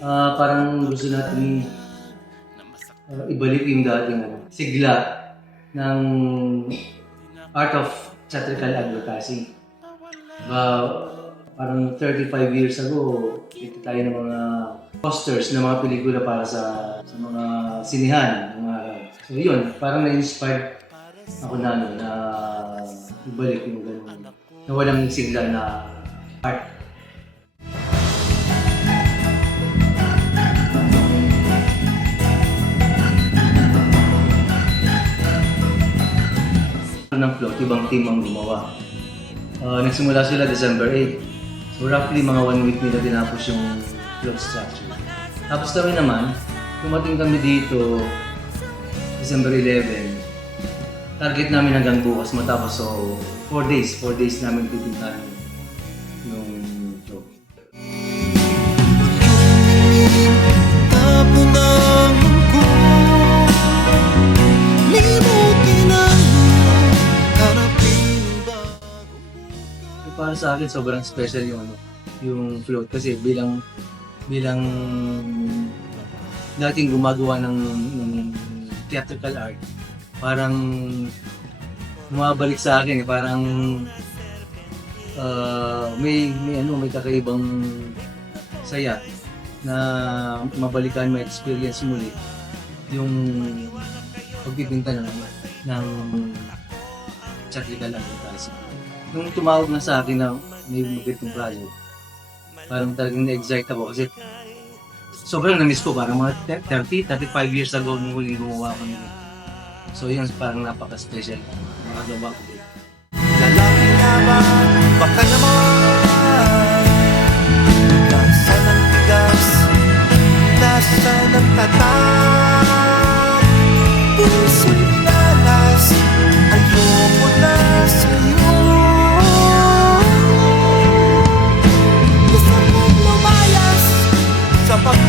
Parang gusto natin ibalik yung dating sigla ng art of theatrical advertising. Parang 35 years ago, ito tayo ng mga posters ng mga pelikula para sa mga sinihan. So yun, parang na-inspired ako na, na ibalik yung ganun, na walang sigla na art. Ng float, ibang team ang gumawa. Nagsimula sila December 8. So roughly mga 1 week nila tinapos yung float structure. Tapos kami naman, tumating kami dito December 11. Target namin hanggang bukas matapos. So 4 days namin pipintahan yung float. Para sa akin sobrang special yung float kasi bilang dating gumagawa ng theatrical art, parang bumabalik sa akin parang may kakaibang saya na mabalikan, ma-experience muli yung pagpipinta ng theatrical advertising. Nung tumawag na sa akin na may magandang project, parang talagang na-excite ako kasi sobrang na-miss ko, parang mga 35 years ago nung huling gumawa ko nito. So yun, parang napaka-special, makagawa ko dito. Lalaki nga ba? Baka naman nasa ng tigas, nasa ng tatag, puso'y nilalas, ayoko na sa'yo. Gusto kong lumayas sa pag